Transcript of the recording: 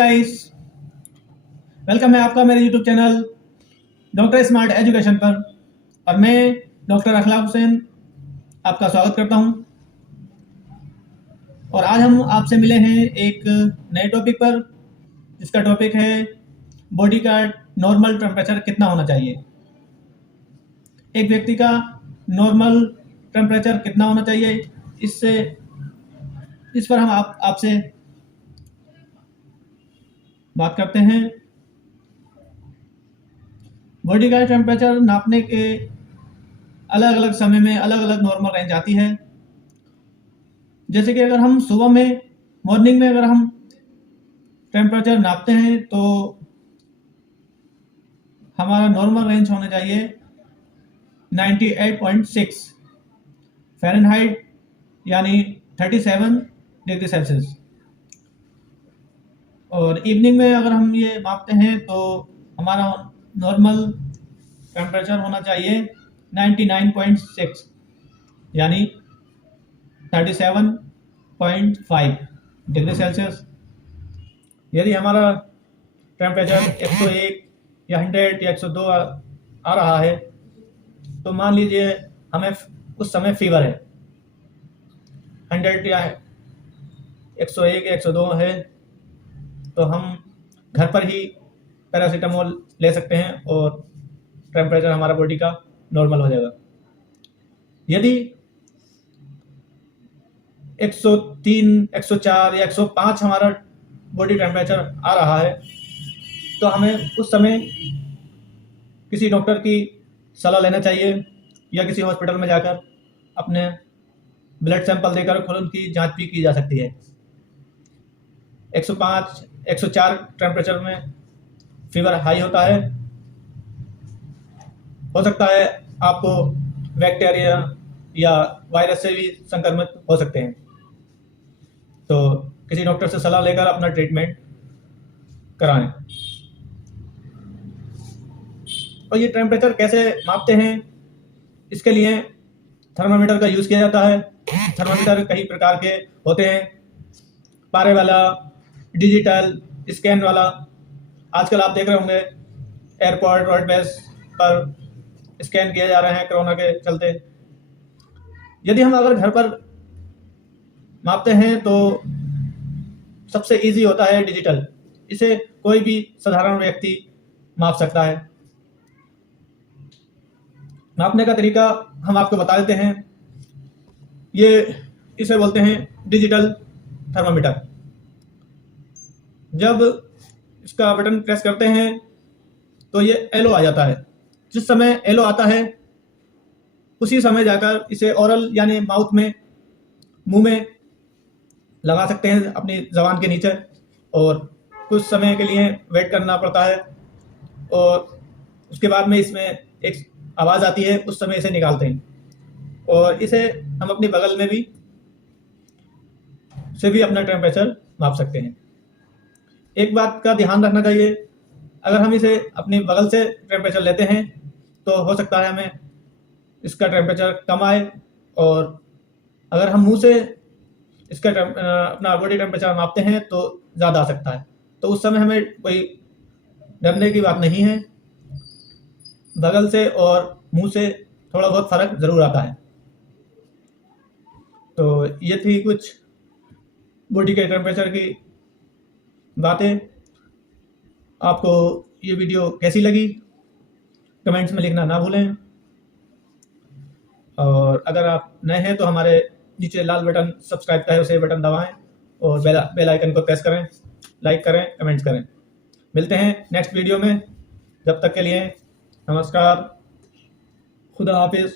Guys, welcome है आपका मेरे YouTube channel doctor smart education पर। और मैं डॉक्टर अखलाक हुसैन आपका स्वागत करता हूं। और आज हम आपसे मिले हैं एक नए टॉपिक पर, जिसका टॉपिक है बॉडी का नॉर्मल टेम्परेचर कितना होना चाहिए। एक व्यक्ति का नॉर्मल टेम्परेचर कितना होना चाहिए, इस पर हम आपसे बात करते हैं। बॉडी का टेम्परेचर नापने के अलग अलग समय में अलग अलग नॉर्मल रेंज आती है। जैसे कि अगर हम सुबह में मॉर्निंग में अगर हम टेम्परेचर नापते हैं तो हमारा नॉर्मल रेंज होना चाहिए 98.6 फ़ारेनहाइट, यानी 37 डिग्री सेल्सियस। और इवनिंग में अगर हम ये मापते हैं तो हमारा नॉर्मल टेम्परेचर होना चाहिए 99.6 यानी 37.5 डिग्री सेल्सियस। यदि हमारा टेम्परेचर 101 या 100 या 102 आ रहा है तो मान लीजिए हमें उस समय फीवर है, 100 या 101 या 102 है, तो हम घर पर ही पैरासीटामोल ले सकते हैं और टेम्परेचर हमारा बॉडी का नॉर्मल हो जाएगा। यदि 103, 104 या 105 हमारा बॉडी टेम्परेचर आ रहा है तो हमें उस समय किसी डॉक्टर की सलाह लेना चाहिए या किसी हॉस्पिटल में जाकर अपने ब्लड सैंपल देकर खून की जांच भी की जा सकती है। 105, 104 टेम्परेचर में फीवर हाई होता है, हो सकता है आपको बैक्टीरिया या वायरस से भी संक्रमित हो सकते हैं। तो किसी डॉक्टर से सलाह लेकर अपना ट्रीटमेंट कराएं। और ये टेम्परेचर कैसे मापते हैं, इसके लिए थर्मामीटर का यूज़ किया जाता है। थर्मामीटर कई प्रकार के होते हैं, पारे वाला, डिजिटल, स्कैन वाला। आजकल आप देख रहे होंगे एयरपोर्ट, रोडवेज पर स्कैन किए जा रहे हैं कोरोना के चलते। यदि हम अगर घर पर मापते हैं तो सबसे इजी होता है डिजिटल। इसे कोई भी साधारण व्यक्ति माप सकता है। मापने का तरीका हम आपको बता देते हैं। इसे बोलते हैं डिजिटल थर्मामीटर। जब इसका बटन प्रेस करते हैं तो ये एलो आ जाता है। जिस समय एलो आता है उसी समय जाकर इसे ओरल यानी माउथ में, मुंह में लगा सकते हैं अपनी जबान के नीचे, और कुछ समय के लिए वेट करना पड़ता है। और उसके बाद में इसमें एक आवाज़ आती है, उस समय इसे निकालते हैं। और इसे हम अपनी बगल में भी अपना टेम्परेचर माप सकते हैं। एक बात का ध्यान रखना चाहिए, अगर हम इसे अपनी बगल से टेम्परेचर लेते हैं तो हो सकता है हमें इसका टेम्परेचर कम आए, और अगर हम मुंह से इसका अपना बॉडी टेम्परेचर मापते हैं तो ज़्यादा आ सकता है। तो उस समय हमें कोई डरने की बात नहीं है। बगल से और मुंह से थोड़ा बहुत फ़र्क ज़रूर आता है। तो ये थी कुछ बॉडी के टेम्परेचर की बातें। आपको ये वीडियो कैसी लगी कमेंट्स में लिखना ना भूलें। और अगर आप नए हैं तो हमारे नीचे लाल बटन सब्सक्राइब का है, उसे बटन दबाएं और बेल आइकन को प्रेस करें, लाइक करें, कमेंट्स करें। मिलते हैं नेक्स्ट वीडियो में। जब तक के लिए नमस्कार, खुदा हाफिज़।